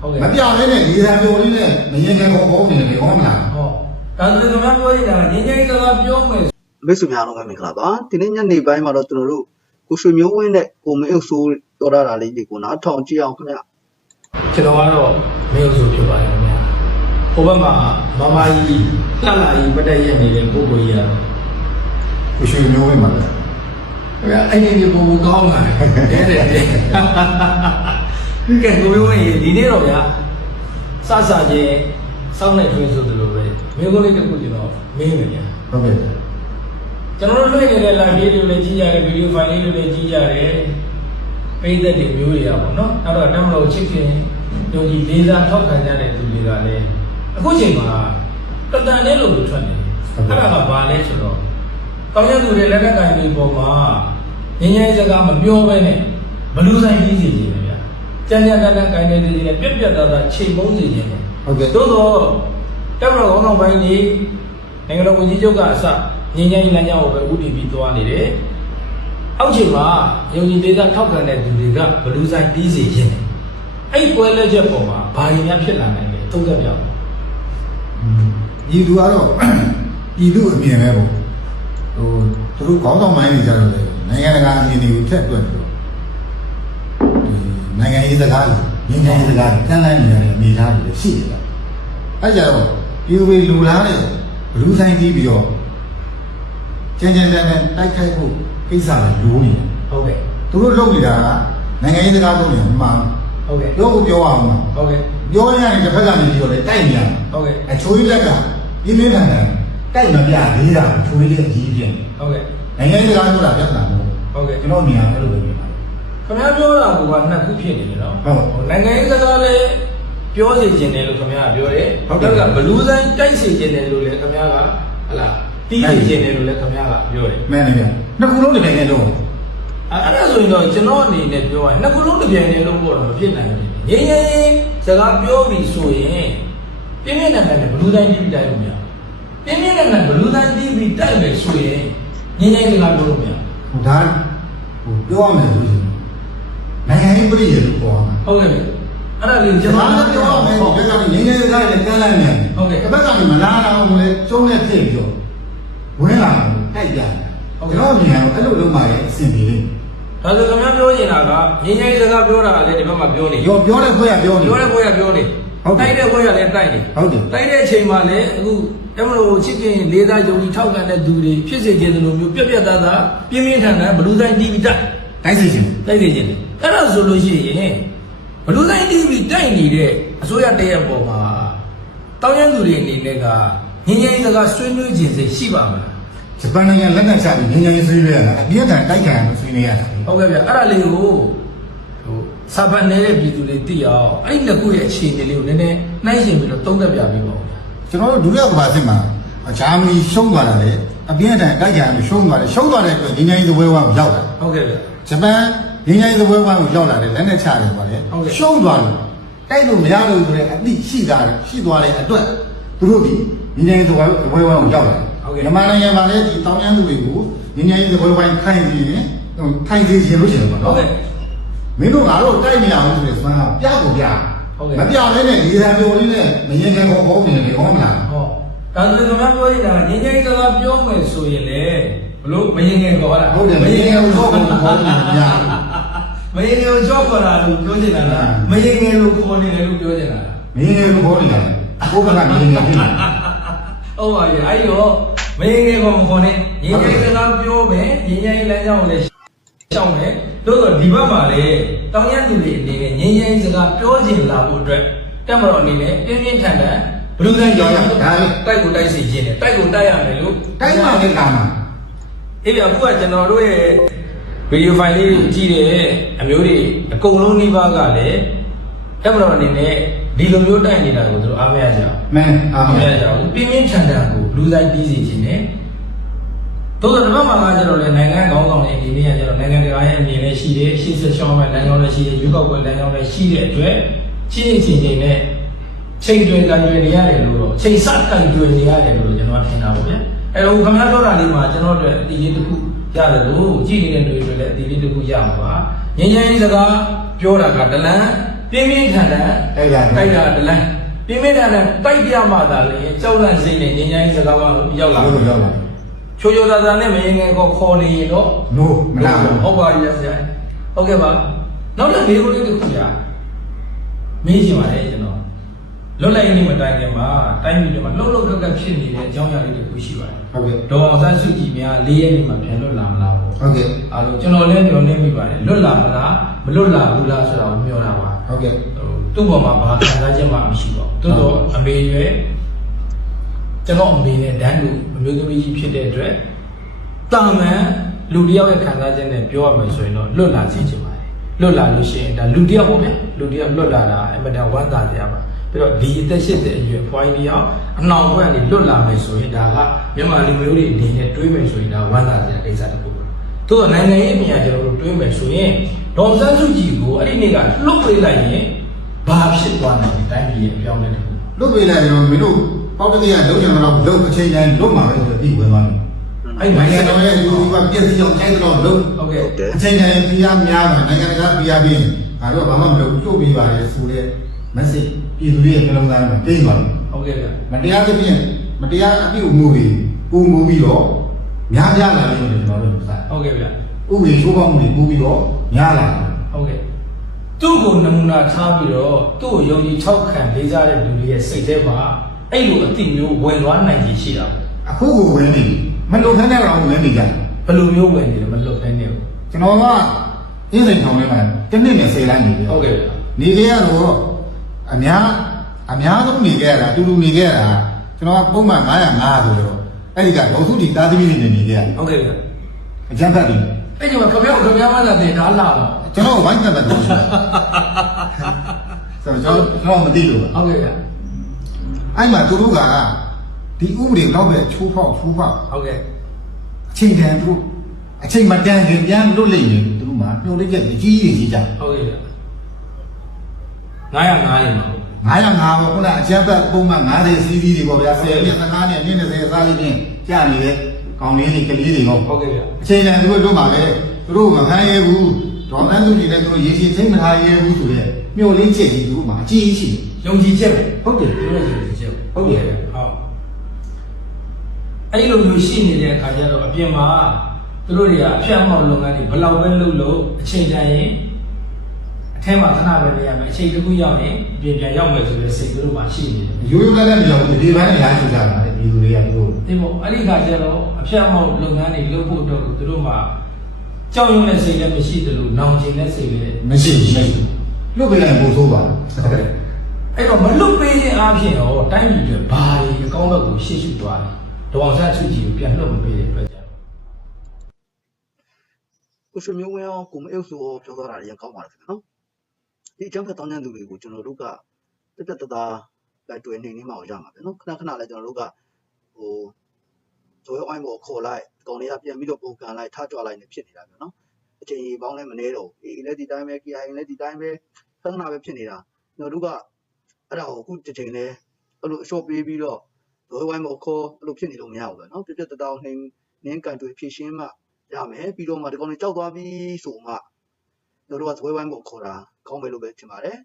ဟုတ်ကဲ့မပြလဲနဲ့ဒီသာပြောလေးနဲ့မရင်ငယ်ခေါ်ခေါ်နေတယ်ခေါ်မလားဟောဒါဆိုရင်ကျွန်တော်ပြောနေတာငင်းငင်းစကားပြောမယ်မိတ်ဆွေများအားလုံးပဲမင်္ဂလာပါဒီနေ့ညနေပိုင်းမှာတော့ကျွန်တော်တို့ကိုရွှေမျိုးဝင်းနဲ့ကိုမင်းအုပ်ဆိုးတော်ရတာလေးတွေကိုနားထောင်ကြည့်အောင်ခင်ဗျကျွန်တော်ကတော့မင်းဆိုဖြစ်ပါတယ်ခင်ဗျာဟိုဘက်မှာမမကြီးလှလာကြီးပတက်ရက်နေတဲ့ပုဂ္ဂိုလ်ကြီးကတော့ကိုရွှေမျိုးဝင်းပါလေခင်ဗျာအဲ့ဒီဒီပုံကောင်းလာတယ်တဲ့တဲ့ ကဲကိုမျိုးဝင်ဒီနေ့တော့ဗျာစစချင်းစောင်းနေထွင်းဆိုသလိုပဲမင်းကိုလေးတစ်ခုကျွန်တော်မင်းမယ်ဗျာဟုတ်ကဲ့ကျွန်တော်တို့လွှင့်နေတဲ့ live လေးတွေလည်းကြည့်ရတယ် video file လေးတွေလည်းကြည့်ရတယ်ပိသက်တွေမျိုးတွေอ่ะပေါ့နော်အဲ့တော့တမလို့ချစ်ခင်ယုံကြည်လေးစားထောက်ခံကြတဲ့သူတွေကလည်းအခုချိန်မှာတတန်နဲ့လို့ထွက်နေတယ်အဲ့ဒါကဘာလဲဆိုတော့တောင်းရသူတွေလက်ကကင်တွေပေါ်မှာငင်းငယ်စကားမပြောဘဲနဲ့ဘလူးဆိုင်ကြီးစီခြင်းပဲဗျာ ကြမ်းကြမ်းတမ်းတမ်းကင်တဲ့သူတွေနဲ့ပြက်ပြက်သားသားချိန်မုံစီခြင်းပဲဟုတ်ကဲ့သို့တော့တက်မတော်ကောင်းဆောင်ပိုင်းကြီးနိုင်ငံတော်ဝန်ကြီးချုပ်ကအစငင်းငယ်လမ်းကြောင်းကိုပဲဥတည်ပြီးသွားနေတယ်။အောက်ခြေမှာယုံကြည်သေးသားထောက်ခံတဲ့သူတွေကဘလူးဆိုင်ပြီးစီခြင်းတယ်။အဲ့ဒီပွဲလက်ချက်ပေါ်မှာဘာတွေများဖြစ်လာနိုင်လဲသုံးသပ်ပြအောင်ဒီသူကတော့ဒီသူအမြင်ပဲပေါ့ဟိုသူတို့ခေါင်းဆောင်ပိုင်းနေကြတော့လေနိုင်ငံတကာအမြင်တွေကိုထက်တွက်ပြီးတော့ဒီနိုင်ငံ ရေးစကားတွေငင်းငယ်ရေးစကားတွေတန်းလန်းနေရတဲ့အနေအထားတွေရှိတယ်ဗျအဲကြတော့ဒီလိုပဲလူလားတဲ့ဘလူးဆိုင်ကြည့်ပြီးတော့ကျန်ကျန်တန်တန်တိုက်ခိုက်ဖို့ကိစ္စတွေလိုနေတယ်။ဟုတ်ကဲ့သူတို့လုပ်နေတာကနိုင်ငံရေးစကားလုပ်နေမှာ။ဟုတ်ကဲ့ပြောဖို့ပြောအောင်မှာ။ဟုတ်ကဲ့ပြောရရင်တစ်ဖက်ကနေပြီးတော့လေတိုက်နေရမှာ။ဟုတ်ကဲ့အချိုးကြီးလက်ကပြင်းပြင်းထန်ထန်တိုက်မပြသေးတာကိုချိုးကြီးလက်အကြီးပြင်း။ဟုတ်ကဲ့နိုင်ငံရေးစကားပြောတာပြဿနာမဟုတ်။ဟုတ်ကဲ့ကျွန်တော်မြင်ရအဲ့လိုပဲမြင်ပါတယ် ခင်ဗျားပြောတာကနှစ်ခုဖြစ်နေတယ်နော်ဟုတ်နိုင်ငံရေးစကားလည်းပြောစီခြင်းတယ်လို့ခင်ဗျားကပြောတယ်ဟုတ်ကဲ့နောက်ကဘလူးဆိုင်တိုက်စီခြင်းတယ်လို့လည်းခင်ဗျားကဟလာတီးစီခြင်းတယ်လို့လည်းခင်ဗျားကပြောတယ်မင်းလည်းပြနှစ်ခုလုံးတစ်ပြိုင်တည်းလုံးအဲ့အဲ့ဒါဆိုရင်တော့ကျွန်တော်အနေနဲ့ပြောရရင်နှစ်ခုလုံးတစ်ပြိုင်တည်းလုံးပေါ်တော့မဖြစ်နိုင်ဘူးငင်းငင်းစကားပြောပြီးဆိုရင်ပြင်းပြင်းထန်ထန်နဲ့ဘလူးဆိုင်တီးပြီးတိုက်လို့မရပြင်းပြင်းထန်ထန်ဘလူးဆိုင်တီးပြီးတိုက်မယ်ဆိုရင်ငင်းငင်းစကားပြောလို့မရဟိုဒါဟိုပြောရမယ်ဆိုရင် နိုင်ငံရေးပြည်ရလို့ပြောမှာဟုတ်ကဲ့အဲ့ဒါလေးကိုကျွကျွန်န်တော်တော်ကပြောပြောရရမမယ်ယ်ဒီကနေ့ငင်းငယ်စကားနဲ့တန်းလန်းနေတစ်ဖက်ကနေမလာအောင်လေကျုံးနဲ့ဖြစ်ပြီးတော့ဝင်လာတယ်တိုက်ကြတယ်ကျွန်တော်မြင်ရတော့အဲ့လိုလုံးပါရဲ့အဆင်ပြေလိမ့်ဒါဆိုခင်ဗျားပြောနေတာကငင်းငင်းစကားပြောတာကလည်းဒီဘက်မှာပြောနေရောပြောတဲ့ခွဲကပြောနေပြောတဲ့ဘွဲကပြောနေဟုတ်တယ်တိုက်တဲ့ဘွဲကလည်းတိုက်နေဟုတ်တယ်တိုက်တဲ့အချိန်မှာလည်းအခုတမလို့ချစ်ခင်လေးသားယုံကြည်ထောက်ခံတဲ့သူတွေဖြစ်စေခြင်းလိုမျိုးပြက်ပြက်သားသားပြင်းပြင်းထန်ထန်ဘလူးတိုင်းတီးပြီးတိုက်တိုက်စီခြင်းတိုက်စေခြင်း အဲ့ဒါဆိုလို့ရှိရင်ဘလူးတိုင်းတီဗီတိုက်နေတဲ့အစိုးရတရက်ပေါ်မှာတောင်းရန်သူတွေအနေနဲ့ကငင်းငင်းစကားဆွေးနွေးခြင်းစိရှိပါမလားဂျပန်နိုင်ငံလက်နက်ချပြီးငင်းငင်းဆွေးနွေးရတာအပြည့်အစုံတိုက်ခံဆွေးနွေးရတာဟုတ်ကဲ့ဗျအဲ့ဒါလေးကိုဟိုစာဖတ်နေတဲ့ပြည်သူတွေသိအောင်အဲ့ဒီနှစ်ခုရဲ့အခြေအနေလေးကိုနည်းနည်းနှိုင်းယှဉ်ပြီးတော့သုံးသပ်ပြပေးပါဦးကျွန်တော်တို့ဒုတိယကမ္ဘာစစ်မှာဂျာမနီရှုံးသွားတာလေအပြင်းအထန်တိုက်ကြံရှုံးသွားတယ်ရှုံးသွားတဲ့အတွက်ငင်းငင်းသပွဲဝါရောက်တာဟုတ်ကဲ့ဗျဂျပန် ငင်းငိုင်းသပွဲဝိုင်းကိုရောက်လာတယ်လက်နဲ့ချတယ်ပါလေရှုံးသွားတယ်တိုက်လို့မရလို့ဆိုတဲ့အသည့်ရှိတာရှိသွားတဲ့အတွက်သူတို့ဒီငင်းငိုင်းသပွဲသပွဲဝိုင်းကိုရောက်လာတယ်မြန်မာနိုင်ငံမှာလည်းဒီတောင်ကျမ်းသူတွေကိုငင်းငိုင်းသပွဲဝိုင်းခိုင်းနေတယ်ခိုင်းစီရှင်လို့ရှင်ပါနော်မင်းတို့ငါတို့တိုက်မရဘူးဆိုတဲ့စမ်းဟာပြကိုပြမပြလဲနဲ့ဒီစံပြောလေးနဲ့မငင်းငိုင်းဘောနေတယ်ဟောမလားဟုတ်ဒါဆိုကျွန်တော်ပြောနေတာငင်းငိုင်းသပွဲပြောမယ်ဆိုရင်လေဘလို့မငင်းငိုင်းခေါ်တာဟုတ်တယ်မငင်းငိုင်းဘောကဘောနေတယ်ညာ မရင်ငယ်ကိုကြောက်ခေါ်တာလို့ပြောနေတာလားမရင်ငယ်လို့ခေါ်နေတယ်လို့ပြောနေတာလားမင်းလည်းခေါ်နေတာကိုကကမင်းလည်းဖြစ်နေဟုတ်ပါရဲ့အဲ့တော့မရင်ငယ်ခေါ်မခေါ်နဲ့ငင်းငယ်စကားပြောမယ်ငင်းငယ်လမ်းကြောင်းကိုလည်းရှောင်းမယ်တို့တော့ဒီဘက်မှာလေတောင်ရသူတွေအနေနဲ့ငင်းငယ်စကားပြောချင်လာဖို့အတွက်တက်မတော်အနေနဲ့ပြင်းပြင်းထန်ထန်ဘလူးတိုင်းကြောင်းတိုက်ကိုတိုက်စီခြင်းတယ်တိုက်ကိုတိုက်ရမယ်လို့တိုက်မှလည်းကာမှာအေးပြအခုကကျွန်တော်တို့ရဲ့ ဗီဒီယိုဖိုင်လေးကိုကြည့်တဲ့အမျိုးတွေအကုန်လုံးနှိပါးကလည်းတက်မတော်အနေနဲ့ဒီလိုမျိုးတိုက်နေတာကိုသူတို့အားမရကြဘူးမင်းအာအားမမင်ရကြဘူးပြင်းပြင်းထန်ထန်ကိုလူဆိုင်ပြီးစီခြင်းနဲ့သို့သောတစ်ပတ်မှာကကျတော့လေနိုင်ငံခေါင်းဆောင်တွေအနေနဲ့ကကျတော့နိုင်ငံတကာရဲ့အမြင်လည်းရှိတယ်ရှေ့ဆက်ရှောင်းမဲ့လမ်းကြောင်းလည်းရှိတယ်ရွေးကောက်ပွဲလမ်းကြောင်းလည်းရှိတဲ့အတွက်ချင်းချင်းချင်းနဲ့ချိန်တွင်ကန်တွင်နေရတယ်လို့တော့ချိန်ဆက်ကန်တွင်နေရတယ်လို့ကျွန်တော်ထင်တာပေါ့ဗျာအဲတော့ခင်ဗျားပြောတာလေးမှာကျွန်တော်တို့အတီးလေးတစ်ခု ရတယ်လို့ကြည့်နေတဲ့လူတွေလည်းအတီးလေးတစ်ခုရမှာပါငင်းငင်းစကားပြောတာကတလန်းပြင်းပြင်းထန်ထန်တိုက်တာတိုက်တာတလန်းပြင်းပြင်းထန်ထန်တိုက်ပြမှသာလေကြောက်လန့်စိတ်နဲ့ငြိမ်းချမ်းရေးစကားကရောက်လာလို့ရောက်လာချိုချိုသာသာနဲ့မင်းငယ်ကိုခေါ်နေရင်တော့နိုးမလားဟုတ်ပါပြီဆရာဟုတ်ကဲ့ပါနောက်တစ်မျိုးလေးတစ်ခုကြာမေးချင်ပါတယ်ကျွန်တော် လွတ်လပ်ရေးနေ့မတိုင်ခင်မှာတိုင်းပြည်တွေမှာလှုပ်လှုပ်ခက်ခက်ဖြစ်နေတဲ့အကြောင်းအရာလေးတစ်ခုရှိပါတယ်ဟုတ်ကဲ့ဒေါ်အောင်ဆန်းစုကြည်များ၄ရက်နေ့မှာပြန်လွတ်လာမလားပေါ့ဟုတ်ကဲ့အဲလိုကျွန်တော်လည်းပြောနေမိပါတယ်လွတ်လာမလားမလွတ်လာဘူးလားဆိုတာကိုမျှော်တာပါဟုတ်ကဲ့ဟိုသူ့ဘောမှာဘာခံစားချက်မှမရှိပါဘူးတိုးတော့အမေရွယ်ကျွန်တော်အမေနဲ့ဒန်းလူအမျိုးသမီးကြီးဖြစ်တဲ့အတွက်တာမန်လူတစ်ယောက်ရဲ့ခံစားချက်နဲ့ပြောရမယ်ဆိုရင်တော့လွတ်လာစေချင်ပါတယ် လွတ်လာလို့ရှိရင်ဒါလူတစ်ယောက်ပေါ့ဗျာလူတစ်ယောက်လွတ်လာတာအမှန်တန်ဝမ်းသာစရာပါပြီးတော့ဒီအသက်ရှိတဲ့အရွယ်ဖွားကြီးတစ်ယောက်အနှောင်ဘက်ကနေလွတ်လာမယ်ဆိုရင်ဒါကမြန်မာလူမျိုးတွေအနေနဲ့တွေးမယ်ဆိုရင်ဒါဝမ်းသာစရာကိစ္စတစ်ခုပါသူကနိုင်ငံရေးအမြင်ကကျွန်တော်တို့တွေးမယ်ဆိုရင်ဒေါ်စန်းစုကြည်ကိုအဲ့ဒီနေ့ကလွတ်ပေးလိုက်ရင်ဘာဖြစ်သွားနိုင်လဲတိုင်းပြည်ရဲ့အပြောင်းအလဲတစ်ခုလွတ်ပေးလိုက်တော့မင်းတို့ပေါက်တတိယလုံးချင်တော့လုံးအချိန်တိုင်းလွတ်မှာပဲဆိုတော့ဒီဝင်သွားတယ် အဲ့ဒီနိုင်ငံနိုင်ငံတော်တော်ရဲ့ရဲ့လူကြီးကပြည့်စည်အောင်တိုက်တော့လုံးဟုတ်ကဲ့ဟုတ်တယ်အချိန်တိုင်းပြားများတယ်နိုင်ငံတကာပြားပြီးငါတို့ကဘာမှမလုပ်လို့ပြီးပါတယ်ဆိုတဲ့ message ပြည်သူတွေရဲ့နှလုံးသားထဲမှာတင်းသွားတယ်ဟုတ်ကဲ့ဗျမတရားသဖြင့်မတရားအပြုအမူတွေပုံမူပြီးတော့များများလာတယ်ကျွန်တော်တို့ပြောတာဟုတ်ကဲ့ဗျဥပဒေချိုးဖောက်မှုတွေပို့ပြီးတော့များလာတယ်ဟုတ်ကဲ့သူ့ကိုနမူနာထားပြီးတော့သူ့ကိုယုံကြည်ထောက်ခံလေးစားတဲ့လူတွေရဲ့စိတ်ထဲမှာအဲ့လိုအတိမျိုးဝင်သွားနိုင်ကြီးရှိတာပေါ့အခုကိုဝင်နေ မလုံခန်းတဲ့ကောင်ဝင်နေကြတယ်ဘယ်လိုမျိုးဝင်နေလဲမလွတ်ဖဲနေဘူးကျွန်တော်ကအင်းစိန်ထောင်ထဲမှာတစ်နှစ်နဲ့ဆယ်လိုက်နေပြီဟုတ်ကဲ့ဗျနေခဲ့ရတော့အများအများဆုံးနေခဲ့ရတာအတူတူနေခဲ့ရတာကျွန်တော်ကပုံမှန်905ဆိုတော့အဲ့ဒီကဒေါစုတီသားသမီးတွေနေနေခဲ့ရဟုတ်ကဲ့ဗျအကျန်းဖတ်တယ်အဲ့ဒီမှာခပြောက်ခပြောက်မှသာတင်ဒါလာတော့ကျွန်တော်ဝိုင်းတက်တယ်လို့ဆိုတော့ကျွန်တော်ကျွန်တော်မသိလို့ပါဟုတ်ကဲ့ဗျအဲ့မှာသူတို့က ဒီဥပဒေတော့ပဲချိုးဖောက်ချိုးဖောက်ဟုတ်ကဲ့အချိန်တန်သူတို့အချိန်မတန်ခင်ပြန်လွတ်လိမ့်မယ်သူတို့မှာညှို့လေးချက်အကြီးကြီးကြီးကြဟုတ်ကဲ့ဗျ900 900မှာဟုတ်905ပေါ့ခုနအကျန်းဖတ်ပုံမှန်90စီးစီးတွေပေါ့ဗျာ10ပြည့်15နဲ့20စားလေးချင်းကြာနေတဲ့ကောင်လေးတွေကလေးတွေပေါ့ဟုတ်ကဲ့ဗျအချိန်တန်သူတို့တို့မှာပဲသူတို့မခံရဘူးဒေါ်နန်းသူကြီးလည်းသူတို့ရေရှည်သိမထားရဘူးဆိုတော့မျှော်လင့်ချက်ကြီးသူတို့မှာအကြီးကြီးရှိတယ်ယုံကြည်ချက်ပဲဟုတ်တယ်သူတို့ယုံကြည်ချက်ဟုတ်တယ်ဟုတ် အဲ့လိုမျိုးရှိနေတဲ့အခါကျတော့အပြင်မှာသူတို့တွေကအပြတ်အမောက်လုပ်ငန်းတွေဘယ်လောက်ပဲလုပ်လို့အချိန်တန်ရင်အထဲမှာခဏပဲနေရမယ်အချိန်တစ်ခုရောက်ရင်အပြင်ပြန်ရောက်မယ်ဆိုတဲ့စိတ်သူတို့မှာရှိနေတယ်ရိုးရိုးသားသားမပြောဘူးဒီဘန်းနဲ့ရားချူကြတာလေဒီလူတွေကသူတို့ဒီမို့အဲ့ဒီခါကျတော့အပြတ်အမောက်လုပ်ငန်းတွေလုပ်ဖို့အတွက်ကိုသူတို့မှာကြောက်ရွံ့တဲ့စိတ်လည်းမရှိသလိုနောင်ကျင်တဲ့စိတ်လည်းမရှိဘူးမရှိဘူးလွတ်ပေးလိုက်ပို့ဆိုးပါဟုတ်ကဲ့အဲ့တော့မလွတ်ပေးခြင်းအပြင်ရောတိုင်းပြည်တွေဘာတွေအကောင်းဘက်ကိုရှေ့ရှုသွားတယ် ဒေါအောင်ဆန်းစုကြည်ကိုပြန်လွတ်မပေးတဲ့အတွက်ကြောင့်ကိုရှင်မျိုးဝင်းအောင်ကိုမအုပ်ဆိုပြောသွားတာရန်ကောင်းပါတယ်ခင်ဗျာနော်ဒီအကြောင်းဖက်တောင်းတဲ့သူတွေကိုကျွန်တော်တို့ကတက်တက်တသားလိုက်တွေ့နေနေမှရမှာပဲနော်ခဏခဏလည်းကျွန်တော်တို့ကဟိုဇွဲဝိုင်းပေါ်ခေါ်လိုက်ကောင်တွေကပြန်ပြီးတော့ပုံကန်လိုက်ထားကြွလိုက်နေဖြစ်နေတာပဲနော်အချိန်ကြီးပေါင်းလည်းမနေတော့အေးလည်းဒီတိုင်းပဲ KI လည်းဒီတိုင်းပဲခဏခဏပဲဖြစ်နေတာကျွန်တော်တို့ကအဲ့ဒါကိုအခုတစ်ချိန်လဲအဲ့လိုအလျှော့ပေးပြီးတော့ ဇွဲဝိုင်းပေါ်ခေါ်အဲ့လိုဖြစ်နေလို့မရဘူးပဲနော်တက်တက်တသားနှင်းနင်းကန်တွေ့ဖြည့်ရှင်းမှရမယ်ပြီးတော့မှဒီကောင်တွေကြောက်သွားပြီဆိုမှတို့တို့ကဇွဲဝိုင်းကိုခေါ်တာကောင်းပဲလို့ပဲထင်ပါတယ်